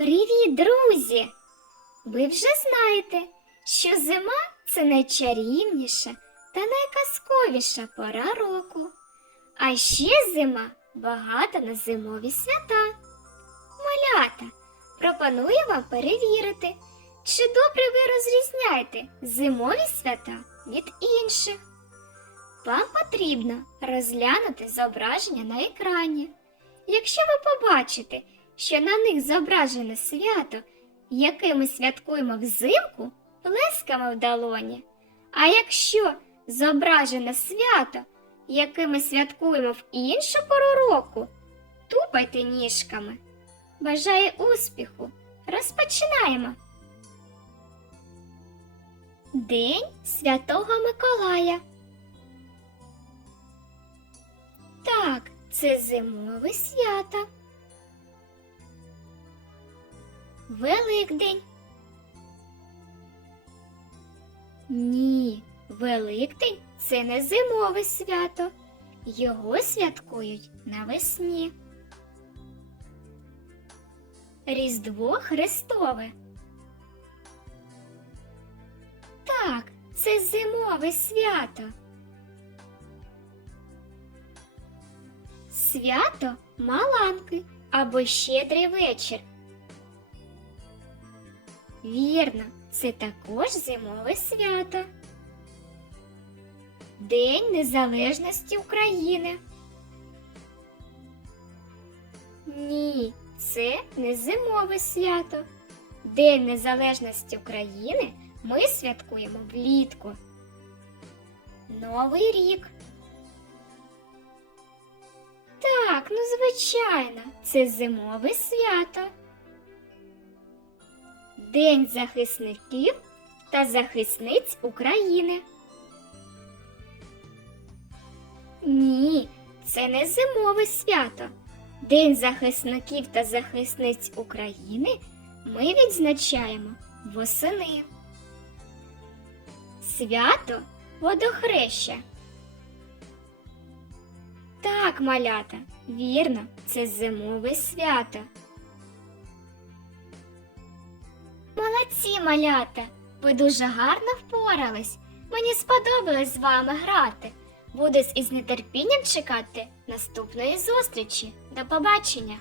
друзі! Ви вже знаєте, що зима це найчарівніша та найказковіша пора року. А ще зима багата на зимові свята. Малята, пропоную вам перевірити, чи добре ви розрізняєте зимові свята від інших. Вам потрібно розглянути зображення на екрані. Якщо ви побачите, що на них зображене свято, яке ми святкуємо взимку, плесками в долоні. А якщо зображене свято, яке ми святкуємо в іншу пору року, тупайте ніжками. Бажаю успіху! Розпочинаємо! День Святого Миколая. Так, це зимове свято. Великдень. Ні, Великдень це не зимове свято. Його святкують навесні. Різдво Христове. Так, це зимове свято. Свято Маланки або Щедрий вечір. Вірно, це також зимове свято. День Незалежності України. Ні, це не зимове свято. День Незалежності України ми святкуємо влітку. Новий рік. Так, ну звичайно, це зимове свято. День захисників та захисниць України. Ні, це не зимове свято. День захисників та захисниць України ми відзначаємо восени. Свято водохреща. Так, малята, вірно, це зимове свято. Молодці, малята! Ви дуже гарно впорались. Мені сподобалось з вами грати. Буду із нетерпінням чекати наступної зустрічі. До побачення!